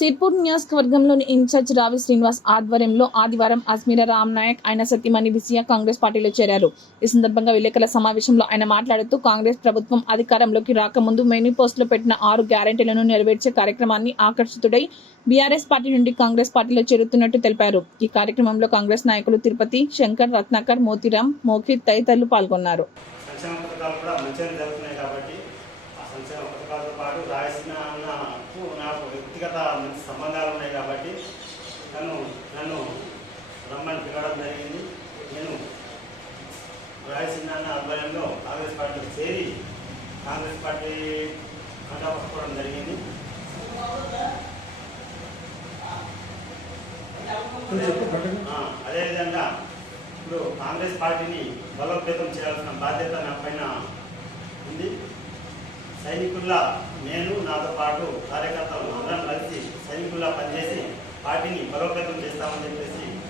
సిర్పూర్ నియోజకవర్గంలోని ఇన్ఛార్జ్ రావి శ్రీనివాస్ ఆధ్వర్యంలో ఆదివారం అజ్మీరా రామ్ నాయక్ ఆయన సతీమణి విసియా కాంగ్రెస్ పార్టీలో చేరారు. ఈ సందర్భంగా విలేకరుల సమావేశంలో ఆయన మాట్లాడుతూ కాంగ్రెస్ ప్రభుత్వం అధికారంలోకి రాకముందు మేనిఫెస్టోలో పెట్టిన ఆరు గ్యారెంటీలను నెరవేర్చే కార్యక్రమాన్ని ఆకర్షితుడై బీఆర్ఎస్ పార్టీ నుండి కాంగ్రెస్ పార్టీలో చేరుతున్నట్టు తెలిపారు. ఈ కార్యక్రమంలో కాంగ్రెస్ నాయకులు తిరుపతి శంకర్ రత్నాకర్ మోతిరామ్ మోఖిత్ తదితరులు పాల్గొన్నారు. సంక్షేమ పథకాలు కూడా మంచిగా జరుగుతున్నాయి కాబట్టి ఆ సంక్షేమ పాటు రాయసిన అన్నకు నాకు వ్యక్తిగత మంచి సంబంధాలు ఉన్నాయి కాబట్టి నన్ను నన్ను రమ్మని పిలవడం జరిగింది. నేను రాయసిన అన్న ఆధ్వర్యంలో కాంగ్రెస్ పార్టీలో చేరి కాంగ్రెస్ పార్టీ కండా పట్టుకోవడం జరిగింది అదేవిధంగా ఇప్పుడు కాంగ్రెస్ పార్టీని బలోపేతం చేయాల్సిన బాధ్యత నా పైన ఉంది. సైనికుల్లా నేను నాతో పాటు కార్యకర్తలు అందరం కలిసి సైనికుల్లా పనిచేసి పార్టీని బలోపేతం చేస్తామని చెప్పేసి